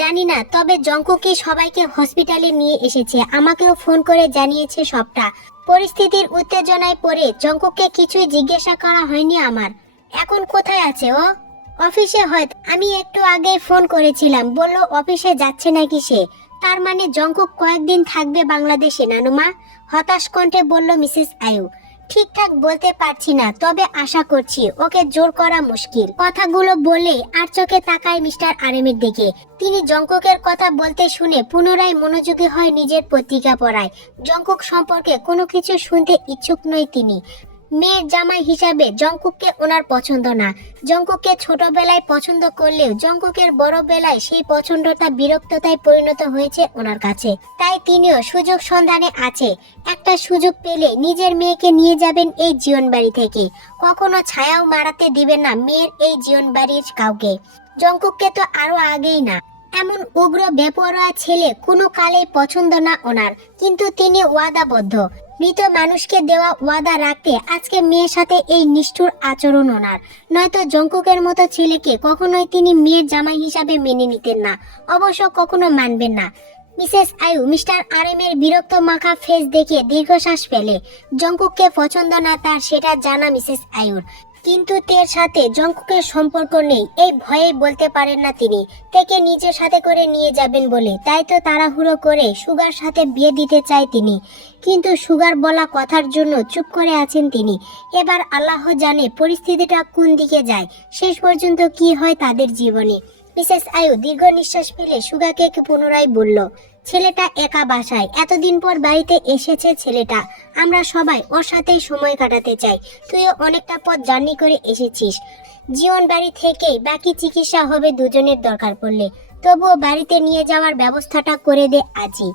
জানি না, তবে জঙ্কুকই সবাইকে হসপিটালে নিয়ে এসেছে, আমাকেও ফোন করে জানিয়েছে সবটা। পরিস্থিতির উত্তেজনায় পড়ে জঙ্কুককে কিছুই জিজ্ঞাসা করা হয়নি আমার। এখন কোথায় আছে ও? অফিসে হয়তো, আমি একটু আগে ফোন করেছিলাম, বলল অফিসে যাচ্ছে নাকি সে। তার মানে জঙ্কুক কয়েকদিন থাকবে বাংলাদেশে নানুমা? হতাশ কণ্ঠে বলল মিসেস আয়ু। ঠিকঠাক বলতে পারছি না, তবে আশা করছি, ওকে জোর করা মুশকিল। কথাগুলো বলে আর চোখে তাকায় মিস্টার আরএমের দিকে। তিনি জঙ্কুকের কথা বলতে শুনে পুনরায় মনোযোগী হয় নিজের পত্রিকা পড়ায়। জঙ্কুক সম্পর্কে কোনো কিছু শুনতে ইচ্ছুক নয় তিনি। মেয়ের জামাই হিসাবে জঙ্কুককে ওনার পছন্দ না। জঙ্কুককে ছোটবেলায় পছন্দ করলেও জঙ্কুকের বড় বেলায় সেই পছন্দটা বিরক্ততায় পরিণত হয়েছে ওনার কাছে। তাই তিনিও সুযোগ সন্ধানে আছে। একটা সুযোগ পেলে নিজের মেয়েকে নিয়ে যাবেন এই জীবনবাড়ি থেকে। কখনো ছায়াও মারাতে দিবেন না মেয়ের এই জীবনবাড়ির কাউকে। জঙ্কুককে তো আরো আগেই না। এমন উগ্র বেপরোয়া ছেলে কোনো কালেই পছন্দ না ওনার, কিন্তু তিনি ওয়াদাবদ্ধ। মৃত মানুষকে দেওয়া ওয়াদা রাখতে আজকে মেয়ের সাথে এই নিষ্ঠুর আচরণ ওনার। নয়তো জঙ্কুকের মতো ছেলেকে কখনোই তিনি মেয়ের জামাই হিসাবে মেনে নিতেন না, অবশ্য কখনো মানবেন না। মিসেস আয়ু মিস্টার আরএমের বিরক্ত মাখা ফেস দেখে দীর্ঘশ্বাস ফেলে। জঙ্কুককে পছন্দ না তার সেটা জানা মিসেস আয়ুর, কিন্তু তের সাথে জঙ্কুকের সম্পর্ক নেই এই ভয়ে বলতে পারেন না তিনি। তেকে নিজের সাথে করে নিয়ে যাবেন বলে তাই তো তাড়াহুড়ো করে সুগার সাথে বিয়ে দিতে চায় তিনি। কিন্তু সুগার বলা কথার জন্য চুপ করে আছেন তিনি। এবার আল্লাহ জানে পরিস্থিতিটা কোন দিকে যায়, শেষ পর্যন্ত কি হয় তাদের জীবনে। মিসেস আয়ু দীর্ঘ নিঃশ্বাস ফেলে সুগাকে পুনরায় বলল, ছেলেটা একা বাসায়, এতদিন পর বাড়িতে এসেছে ছেলেটা, আমরা সবাই ওর সাথেই সময় কাটাতে চাই। তুইও অনেকটা পথ জার্নি করে এসেছিস, জীবন বাড়ি থেকেই বাকি চিকিৎসা হবে দুজনের দরকার পড়লে, তবুও বাড়িতে নিয়ে যাওয়ার ব্যবস্থাটা করে দে আজই।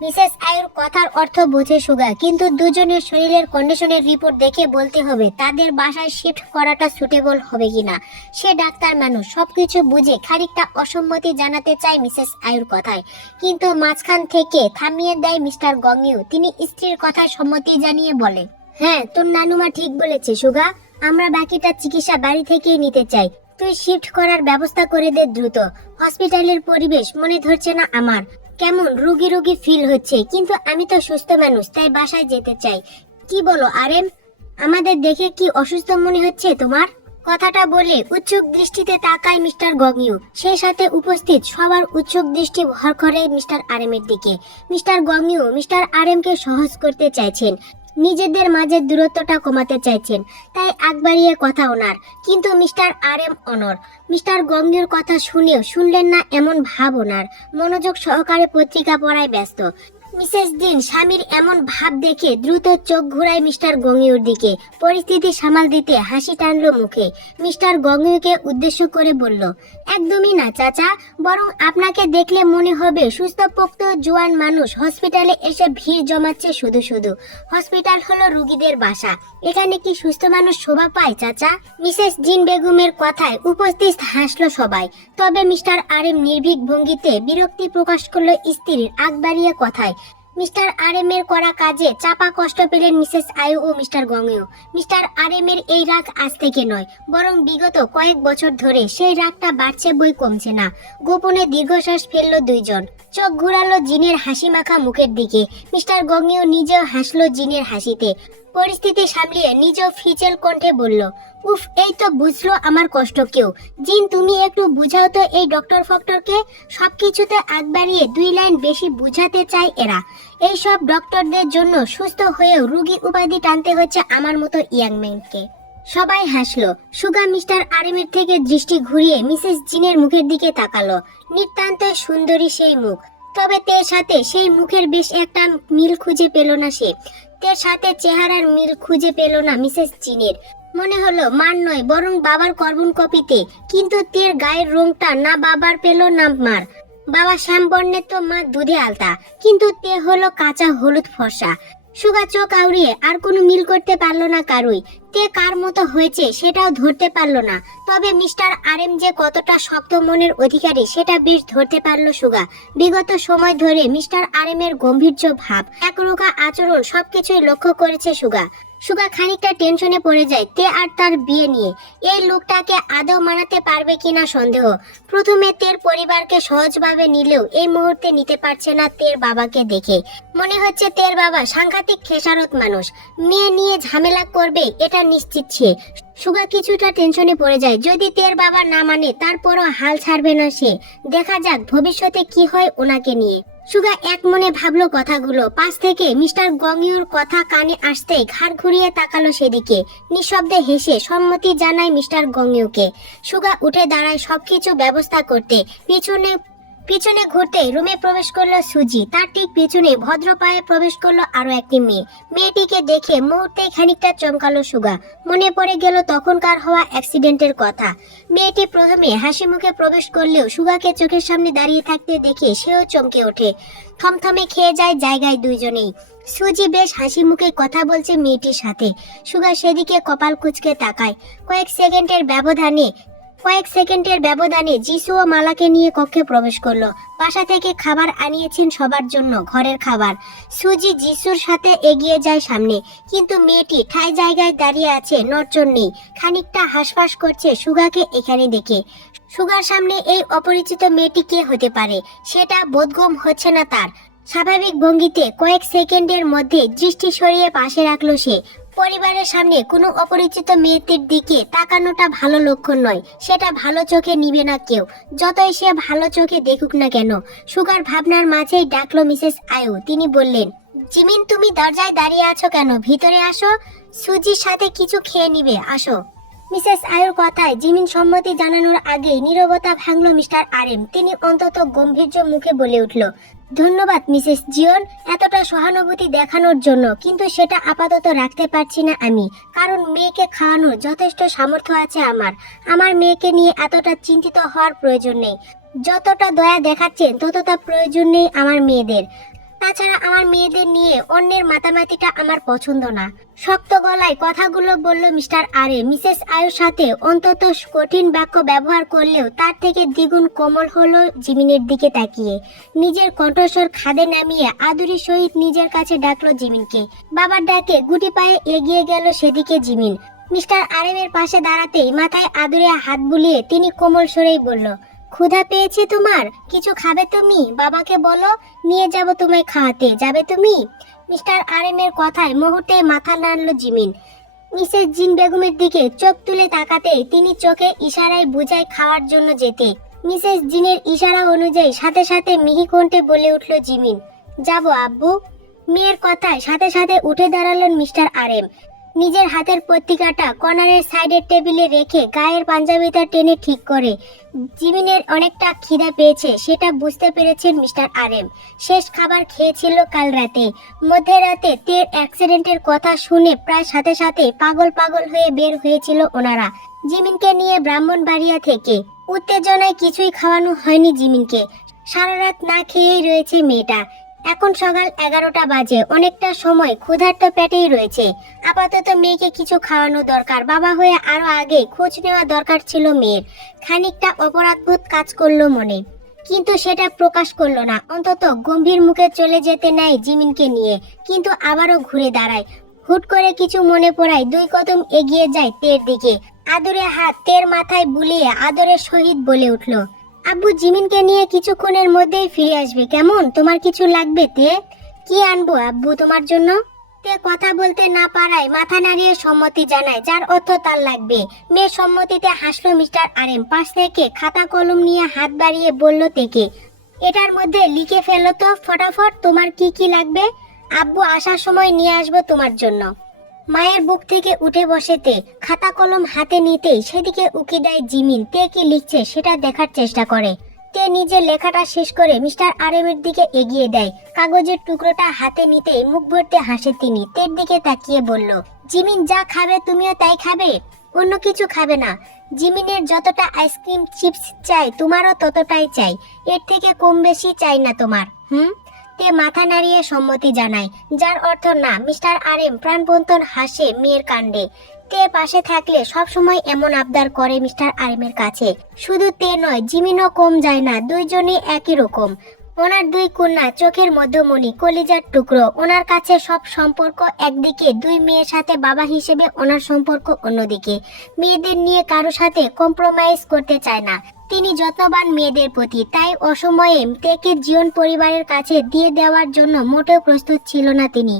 মিসেস আয়ুর কথার অর্থ বোঝে সুগা, কিন্তু দুজনের শরীরের কন্ডিশনের রিপোর্ট দেখে বলতে হবে তাদের বাসায় শিফট করাটা সুটেবল হবে কিনা। সে ডাক্তার মানুষ, সবকিছু বুঝে খানিকটা অসম্মতি জানাতে চায় মিসেস আয়ুর কথায়, কিন্তু মাঝখান থেকে থামিয়ে দেয় মিস্টার গঙ্গিউ। তিনি স্ত্রীর কথায় সম্মতি জানিয়ে বলে, হ্যাঁ তোর নানুমা ঠিক বলেছে সুগা, আমরা বাকিটা চিকিৎসা বাড়ি থেকেই নিতে চাই। তুই শিফট করার ব্যবস্থা করে দে দ্রুত। হসপিটালের পরিবেশ মনে ধরছে না আমার, কেমন রোগী রোগী ফিল হচ্ছে, কিন্তু আমি তো সুস্থ মানুষ তাই বাসায় যেতে চাই। কি বলো আরএম, আমাদের দেখে কি অসুস্থ মনে হচ্ছে তোমার? কথাটা বলে উৎসুক দৃষ্টিতে তাকায় মিস্টার গঙ্গিউ। সেই সাথে উপস্থিত সবার উৎসুক দৃষ্টি ভর করে মিস্টার আরএমের দিকে। মিস্টার গঙ্গিউ মিস্টার আরএমকে সহজ করতে চাইছেন, নিজেদের মাঝে দূরত্বটা কমাতে চাইছেন, তাই আগ বাড়িয়ে কথা ওনার। কিন্তু মিস্টার আরএম অনর, মিস্টার গঙ্গিউর কথা শুনেও শুনলেন না এমন ভাব ওনার, মনোযোগ সহকারে পত্রিকা পড়ায় ব্যস্ত। মিসেস দিন স্বামীর এমন ভাব দেখে দ্রুত চোখ ঘুরায় মিস্টার গঙ্গিউর দিকে। পরিস্থিতি সামাল দিতে হাসি টানলো মুখে। মিস্টার গঙ্গিউকে উদ্দেশ্য করে বলল, একদমই না চাচা, বরং আপনাকে দেখলে মনে হবে সুস্থ পোক্ত জোয়ান মানুষ হসপিটালে এসে ভিড় জমাচ্ছে শুধু শুধু। হসপিটাল হলো রোগীদের বাসা, এখানে কি সুস্থ মানুষ শোভা পায় চাচা? মিসেস জিন বেগমের কথায় উপস্থিত হাসলো সবাই, তবে মিস্টার আরএম নির্ভীক ভঙ্গিতে বিরক্তি প্রকাশ করলো স্ত্রীর আগ বাড়িয়ে কথায়। মিস্টার আরএমের করা কাজে চাপা কষ্ট পেলেন মিসেস আয়ু ও মিস্টার গঙ্গিউ। মিস্টার আরএমের এই রাগ আজ থেকে নয়, বরং বিগত কয়েক বছর ধরে সেই রাগটা বাড়ছে বই কমছে না। গোপনে দীর্ঘশ্বাস ফেললো দুইজন, চোখ ঘুরালো জিনের হাসি মাখা মুখের দিকে। মিস্টার গঙ্গিউ নিজেও হাসলো জিনের হাসিতে। পরিস্থিতি সামলিয়ে নিজেও ফিচেল কণ্ঠে বলল, উফ, এই তো বুঝলো আমার কষ্ট কেউ। জিন তুমি একটু বুঝাও তো এই ডক্টর ফক্টরকে, সবকিছুতে আগ বাড়িয়ে 2 লাইন বেশি বুঝাতে চায় এরা। এই সব ডক্টরদের জন্য সুস্থ হয়েও রোগী উপাধি টানতে হচ্ছে আমার মতো ইয়াং ম্যানকে। সবাই হাসলো। সুগা মিস্টার আরএমের থেকে দৃষ্টি ঘুরিয়ে মিসেস জিনের মুখের দিকে তাকালো। নিতান্ত সুন্দরী সেই মুখ, তবে তের সাথে সেই মুখের বেশ একটা মিল খুঁজে পেল না সে। তের সাথে চেহারার মিল খুঁজে পেল না মিসেস জিনের। মনে হলো মার নয় বরং বাবার কার্বন কপিতে, কিন্তু তের গায়ের রংটা না বাবার পেল না মার। বাবা শ্যাম বর্ণের তো মা দুধে আলতা, কিন্তু তে হলো কাঁচা হলুদ ফর্সা। সুগা চোখ আউড়িয়ে আর কোনো মিল করতে পারলো না কারুই। তে কার মতো হয়েছে সেটাও ধরতে পারলো না, তবে মিস্টার আরএম যে কতটা শক্ত মনের অধিকারী সেটা বেশ ধরতে পারলো সুগা। বিগত সময় ধরে মিস্টার আরএমের গম্ভীর্য ভাব, একরোখা আচরণ সবকিছুই লক্ষ্য করেছে সুগা। সুগা খানিকটা টেনশনে পড়ে যায় তে আর তার বিয়ে নিয়ে। এই লোকটাকে আদৌ মানাতে পারবে কিনা সন্দেহ। প্রথমে তের পরিবারকে সহজভাবে নিলেও এই মুহূর্তে নিতে পারছে না তের বাবাকে দেখে। মনে হচ্ছে তের বাবা সাংঘাতিক খেসারত মানুষ, মেয়ে নিয়ে ঝামেলা করবে এটা নিশ্চিত সে। সুগা কিছুটা টেনশনে পড়ে যায়, যদি তের বাবা না মানে তারপরও হাল ছাড়বে না সে। দেখা যাক ভবিষ্যতে কি হয় ওনাকে নিয়ে। সুগা এক মনে ভাবলো কথাগুলো। পাশ থেকে মিস্টার গঙ্গিউর কথা কানে আসতেই ঘাড় ঘুরিয়ে তাকালো সেদিকে। নিঃশব্দে হেসে সম্মতি জানায় মিস্টার গঙ্গিউকে। সুগা উঠে দাঁড়ায় সবকিছু ব্যবস্থা করতে। পিছনে ঘুরতে রুমে প্রবেশ করলো সুজি, তার ঠিক পিছনে ভদ্র পায়ে প্রবেশ করলো আরো একটি মেয়ে। মেয়েটিকে দেখে মুহূর্তেই খানিকটা চমকালো সুগা। মনে পড়ে গেল তখনকার হওয়া অ্যাক্সিডেন্টের কথা। মেয়েটি প্রথমে হাসি মুখে প্রবেশ করলেও সুগাকে চোখের সামনে দাঁড়িয়ে থাকতে দেখে সেও চমকে ওঠে। থমথমে খেয়ে যায় জায়গায় দুইজনেই। সুজি বেশ হাসি মুখে কথা বলছে মেয়েটির সাথে। সুগা সেদিকে কপাল কুঁচকে তাকায়। কয়েক সেকেন্ডের ব্যবধানে কয়েক সেকেন্ডের ব্যবধানে জিসু ও মালাকে নিয়ে কক্ষে প্রবেশ করলো। বাসা থেকে খাবার আনিয়েছেন সবার জন্য, ঘরের খাবার। সুজি জিসুর সাথে এগিয়ে যায় সামনে, কিন্তু মেয়েটি ঠাই জায়গায় দাঁড়িয়ে আছে, নড়চড় নেই। খানিকটা হাঁসফাঁস করছে সুগাকে এখানে দেখে। সুগার সামনে এই অপরিচিত মেয়েটি কে হতে পারে সেটা বোধগম্য হচ্ছে না তার। স্বাভাবিক ভঙ্গিতে কয়েক সেকেন্ডের মধ্যে দৃষ্টি সরিয়ে পাশে রাখলো সে। পরিবারের সামনে কোনো অপরিচিত মেয়েটির দিকে তাকানোটা ভালো লক্ষণ নয়, সেটা ভালো চোখে নিবে না কেউ, যতই সে ভালো চোখে দেখুক না কেন। সুগার ভাবনার মাঝেই ডাকলো মিসেস আয়ু। তিনি বললেন, জিমিন তুমি দরজায় দাঁড়িয়ে আছো কেন? ভিতরে আসো, সুজির সাথে কিছু খেয়ে নিবে, আসো। মিসেস আয়ুর কথায় জিমিন সম্মতি জানানোর আগেই নীরবতা ভাঙল মিস্টার আরএম। তিনি অন্তত গম্ভীর্য মুখে বলে উঠল, ধন্যবাদ মিসেস জিওন এতটা সহানুভূতি দেখানোর জন্য, কিন্তু সেটা আপাতত রাখতে পারছি না আমি, কারণ মেয়েকে খাওয়ানোর যথেষ্ট সামর্থ্য আছে আমার। আমার মেয়েকে নিয়ে এতটা চিন্তিত হওয়ার প্রয়োজন নেই। যতটা দয়া দেখাচ্ছেন ততটা প্রয়োজন নেই আমার মেয়েদের। তাছাড়া আমার মেয়েদের নিয়ে অন্যের মাতামাতিটা আমার পছন্দ না। শক্ত গলায় কথাগুলো বলল মিস্টার আরে। মিসেস আয়ুর সাথে অন্তত কঠিন বাক্য ব্যবহার করলেও তার থেকে দ্বিগুণ কোমল হলো জিমিনের দিকে তাকিয়ে। নিজের কণ্ঠস্বর খাদে নামিয়ে আদুরির সহিত নিজের কাছে ডাকলো জিমিনকে। বাবার ডাকে গুটি পায়ে এগিয়ে গেল সেদিকে জিমিন। মিস্টার আরেমের পাশে দাঁড়াতেই মাথায় আদুরে হাত বুলিয়ে তিনি কোমল স্বরেই বলল, ক্ষুধা পেয়েছে তোমার? কিছু খাবে তুমি? বাবাকে বলো, নিয়ে যাব তোমায় খাওয়াতে, যাবে তুমি? মিস্টার আরেমের কথায় মুহূর্তে মাথা নাড়ল জিমিন। মিসেস জিন বেগমের দিকে চোখ তুলে তাকাতেই তিনি চোখে ইশারায় বুঝায় খাওয়ার জন্য যেতে। মিসেস জিনের ইশারা অনুযায়ী সাথে সাথে মিহি কণ্ঠে বলে উঠল জিমিন, যাবো আব্বু। মেয়ের কথায় সাথে সাথে উঠে দাঁড়ালেন মিস্টার আরেম। নিজের হাতের পত্রিকাটা কর্নারের সাইডের টেবিলে রেখে গায়ের পাঞ্জাবিটা টেনে ঠিক করে। জিমিনের অনেকটা খিদা পেয়েছে সেটা বুঝতে পেরেছেন মিস্টার আরেম। শেষ খাবার খেয়েছিল কাল রাতে। মধ্যরাতে তের অ্যাক্সিডেন্টের কথা শুনে প্রায় সাথে সাথে পাগল পাগল হয়ে বের হয়েছিল ওনারা জিমিনকে নিয়ে ব্রাহ্মণবাড়িয়া থেকে। উত্তেজনায় কিছুই খাওয়ানো হয়নি জিমিনকে। সারা রাত না খেয়েই রয়েছে মেয়েটা। এখন সকাল 11টা বাজে, অনেকটা সময় ক্ষুধার্ত পেটেই রয়েছে। আপাতত মেয়েকে কিছু খাওয়ানো দরকার। বাবা হয়ে আরো আগে খোঁজ নেওয়া দরকার ছিল মেয়ের। খানিকটা অপরাধবোধ কাজ করলো মনে, কিন্তু সেটা প্রকাশ করলো না। অন্তত গম্ভীর মুখে চলে যেতে নেয় জিমিনকে নিয়ে, কিন্তু আবারও ঘুরে দাঁড়ায়। হুট করে কিছু মনে পড়ায় 2 কদম এগিয়ে যায় তের দিকে। আদরে হাত তের মাথায় বুলিয়ে আদরের সহিত বলে উঠল, আব্বু জিমিনকে নিয়ে কিছুক্ষণের মধ্যেই ফিরে আসবে, কেমন? তোমার কিছু লাগবে তে? কি আনবো আব্বু তোমার জন্য? তে কথা বলতে না পারায় মাথা নাড়িয়ে সম্মতি জানায়, যার অর্থ তার লাগবে। মেয়ের সম্মতিতে হাসলো মিস্টার আরেম। পাশ থেকে খাতা কলম নিয়ে হাত বাড়িয়ে বলল তেকে, এটার মধ্যে লিখে ফেলো তো ফটাফট তোমার কি কি লাগবে। আব্বু আসার সময় নিয়ে আসবো তোমার জন্য। মায়ের বুক থেকে উঠে বসেতে খাতা কলম হাতে নিতেই সেদিকে উকি দেয় জিমিন। তে কি লিখছে সেটা দেখার চেষ্টা করে। তে নিজের লেখাটা শেষ করে মিস্টার আরেমের দিকে এগিয়ে দেয়। কাগজের টুকরোটা হাতে নিতেই মুখ ভরতে হাসে তিনি। তের দিকে তাকিয়ে বলল, জিমিন যা খাবে তুমিও তাই খাবে? অন্য কিছু খাবে না? জিমিনের যতটা আইসক্রিম চিপস চাই তোমারও ততটাই চাই, এর থেকে কম বেশি চাই না তোমার। তে মাথা নাড়িয়ে সম্মতি জানায়, যার অর্থ না। মিস্টার আরেম প্রাণবন্তন হাসে মেয়ের কাণ্ডে। তে পাশে থাকলে সব সময় এমন আবদার করে মিস্টার আরেমের কাছে। শুধু তে নয়, জিমিনও কম যায় না, দুইজনই একই রকম। ওনার 2 কন্যা চোখের মধ্যমণি, কলিজার টুকরো। ওনার কাছে সব সম্পর্ক একদিকে, 2 মেয়ের সাথে বাবা হিসেবে ওনার সম্পর্ক অন্যদিকে। মেয়েদের নিয়ে কারো সাথে কম্প্রোমাইজ করতে চায় না তিনি, যত্নবান মেয়েদের প্রতি। তাই অসময়ে তেকে জীবন পরিবারের কাছে দিয়ে দেওয়ার জন্য মোটেও প্রস্তুত ছিল না তিনি।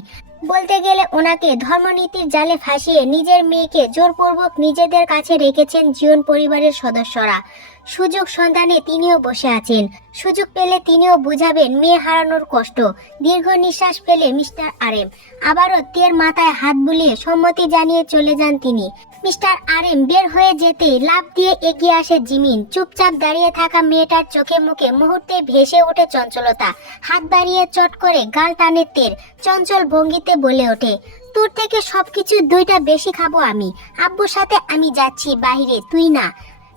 বলতে গেলে ওনাকে ধর্মনীতির জালে ফাঁসিয়ে নিজের মেয়েকে জোরপূর্বক নিজেদের কাছে রেখেছেন জীবন পরিবারের সদস্যরা। সুযোগ সন্ধানে তিনিও বসে আছেন। সুযোগ পেলে তিনিও বুঝাবেন মেয়ে হারানোর কষ্ট। দীর্ঘ নিঃশ্বাস ফেলে মিস্টার আরেম আবারও তের মাথায় হাত বুলিয়ে সম্মতি জানিয়ে চলে যান তিনি। মিস্টার আরেম বের হয়ে যেতেই লাফ দিয়ে এগিয়ে আসে জিমিন। চুপচাপ দাঁড়িয়ে থাকা মেয়েটার চোখে মুখে মুহূর্তে ভেসে ওঠে চঞ্চলতা। হাত বাড়িয়ে চট করে গাল টানে তের। চঞ্চল ভঙ্গিতে বলে ওঠে, তোর থেকে সবকিছু 2টা বেশি খাবো আমি। আব্বুর সাথে আমি যাচ্ছি বাইরে, তুই না।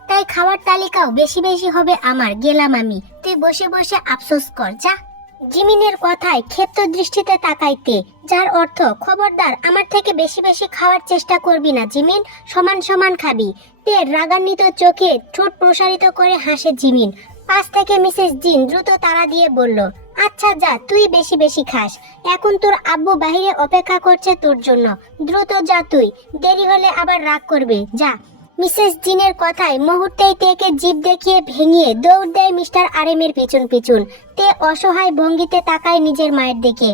তাই খাওয়ার তালিকাও বেশি বেশি হবে আমার। গেলাম আমি, তুই বসে বসে আফসোস কর, যা। জিমিনের কথায় ক্ষেপ্ত দৃষ্টিতে তাকাইতে, যার অর্থ খবরদার আমার থেকে বেশি বেশি খাওয়ার চেষ্টা করবি না জিমিন, সমান সমান খাবি। তে রাগান্বিত চোখে ঠোঁট প্রসারিত করে হাসে জিমিন। পাশ থেকে মিসেস জিন দ্রুত তাড়া দিয়ে বলল, আচ্ছা যা, তুই বেশি বেশি খাস, এখন তোর আব্বু বাইরে অপেক্ষা করছে তোর জন্য, দ্রুত যা তুই, দেরি হলে আবার রাগ করবে, যা। মিসেস জিনের কথায় মুহূর্তেই তেকে জিভ দেখিয়ে ভেঙিয়ে দৌড় দেয় মিস্টার আরেমের পিছন পিছন। তে অসহায় ভঙ্গিতে তাকায় নিজের মায়ের দিকে।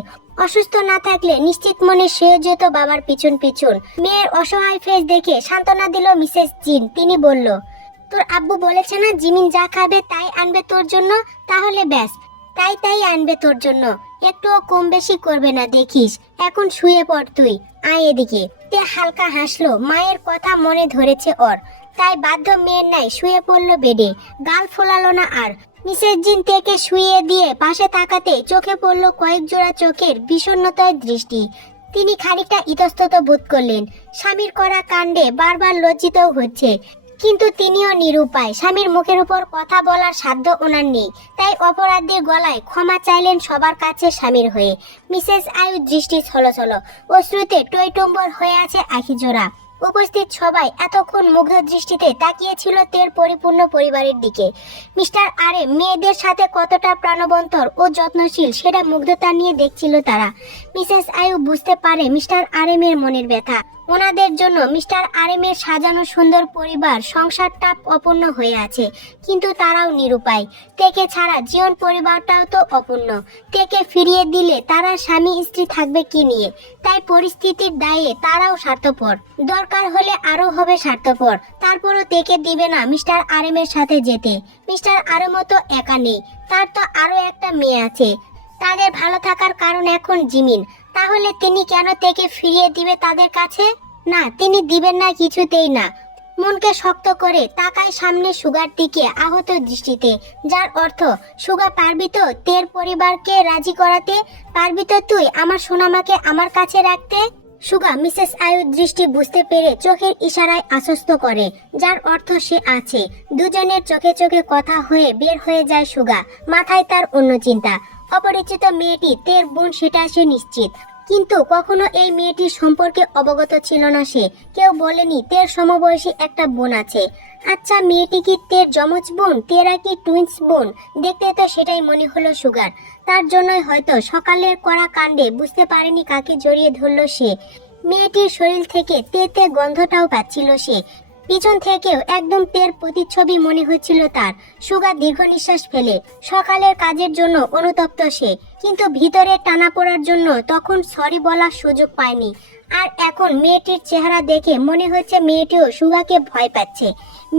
অসুস্থ না থাকলে নিশ্চিত মনে সেও যেত বাবার পিছন পিছন। মেয়ের অসহায় ফেস দেখে সান্ত্বনা দিল মিসেস জিন। তিনি বলল, তোর আব্বু বলেছে না জিমিন যা খাবে তাই আনবে তোর জন্য, তাহলে ব্যাস তাই আনবে তোর জন্য, একটুও কম বেশি করবে না দেখিস। এখন শুয়ে পড় তুই, আয় এদিকে। তে হালকা হাসলো, মায়ের কথা মনে ধরেছে ওর, তাই বাধ্য মেয়ের নাই শুয়ে পড়লো বেডে, গাল ফোলালো না আর। মিসেস জিন তেকে শুয়ে দিয়ে পাশে তাকাতে চোখে পড়লো কয়েক জোড়া চোখের বিষণ্ণতার দৃষ্টি। তিনি খানিকটা ইতস্তত বোধ করলেন, স্বামীর করা কাণ্ডে বারবার লজ্জিতও হচ্ছে, কিন্তু তিনিও নিরুপায়। স্বামীর মুখের উপর কথা বলার সাধ্য ওনার নেই, তাই অপরাধীর গলায় ক্ষমা চাইলেন সবার কাছে স্বামীর হয়ে। মিসেস আয়ু দৃষ্টি ছলছল, অশ্রুতে টইটম্বর হয়ে আছে আখিজোড়া। উপস্থিত সবাই এতক্ষণ মুগ্ধ দৃষ্টিতে তাকিয়েছিল তের পরিপূর্ণ পরিবারের দিকে। মিস্টার আরে মেয়েদের সাথে কতটা প্রাণবন্তর ও যত্নশীল সেটা মুগ্ধতা নিয়ে দেখছিল তারা। মিসেস আয়ু বুঝতে পারে মিস্টার আরেমের মনের ব্যথা। ওনাদের জন্য মিস্টার আরেমের সাজানো সুন্দর পরিবার সংসারটা অপূর্ণ হয়ে আছে, কিন্তু তারাও নিরুপায়। তেকে ছাড়া জীবন পরিবারটাও তো অপূর্ণ। তেকে ফিরিয়ে দিলে তারা স্বামী স্ত্রী থাকবে কি নিয়ে? তাই পরিস্থিতির দায়ে তারাও স্বার্থপর, দরকার হলে আরো হবে স্বার্থপর। তারপরও তেকে দিবে না মিস্টার আরেমের সাথে যেতে। মিস্টার আরেমও তো একা নেই, তার তো আরো একটা মেয়ে আছে। তাদের ভালো থাকার কারণ এখন জিমিন, তাহলে তিনি কেন তেকে ফিরিয়ে দিবে তাদের কাছে? না, তিনি দিবেন না, কিছুতেই না। মনকে শক্ত করে তাকায় সামনে সুগার দিকে আহত দৃষ্টিতে, যার অর্থ, সুগা পারবি তো তের পরিবারকে রাজি করাতে? পারবি তো তুই আমার সোনামাকে আমার কাছে রাখতে? সুগা মিসেস আয়ুর দৃষ্টি বুঝতে পেরে চোখের ইশারায় আশ্বস্ত করে, যার অর্থ সে আছে। দুজনের চোখে চোখে কথা হয়ে বের হয়ে যায় সুগা। মাথায় তার অন্য চিন্তা। অপরিচিত মেয়েটি তের বোন সেটা সে নিশ্চিত, কিন্তু কখনো এই মেয়েটির সম্পর্কে অবগত ছিল না সে। কেউ বলেনি তের সমবয়সী একটা বোন আছে। আচ্ছা, মেয়েটি কি তের যমজ বোন? তেরা কি টুইন্স বোন? দেখতে তো সেটাই মনে হলো সুগার। তার জন্যই হয়তো সকালের করা কাণ্ডে বুঝতে পারেনি কাকে জড়িয়ে ধরলো সে। মেয়েটির শরীর থেকে তেতে গন্ধটাও পাচ্ছিল সে। পিছন থেকেও একদম তের প্রতিচ্ছবি মনে হচ্ছিল তার। সুগা দীর্ঘ নিঃশ্বাস ফেলে। সকালের কাজের জন্য অনুতপ্ত সে, কিন্তু ভিতরে টানা পড়ার জন্য তখন সরি বলার সুযোগ পায়নি। আর এখন মেয়েটির চেহারা দেখে মনে হচ্ছে মেয়েটিও সুগাকে ভয় পাচ্ছে।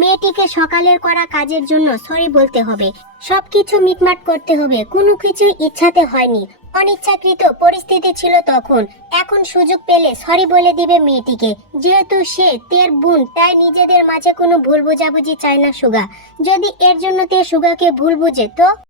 মেয়েটিকে সকালের করা কাজের জন্য সরি বলতে হবে, সবকিছু মিটমাট করতে হবে। কোনো কিছু ইচ্ছাতে হয়নি, অনিচ্ছাকৃত পরিস্থিতি ছিল তখন। এখন সুযোগ পেলে সরি বলে দিবে মেয়েটিকে। যেহেতু সে তের বোন, তাই নিজেদের মাঝে কোনো ভুল বোঝাবুঝি চায় না সুগা। যদি এর জন্য তে সুগাকে ভুল বুঝে তো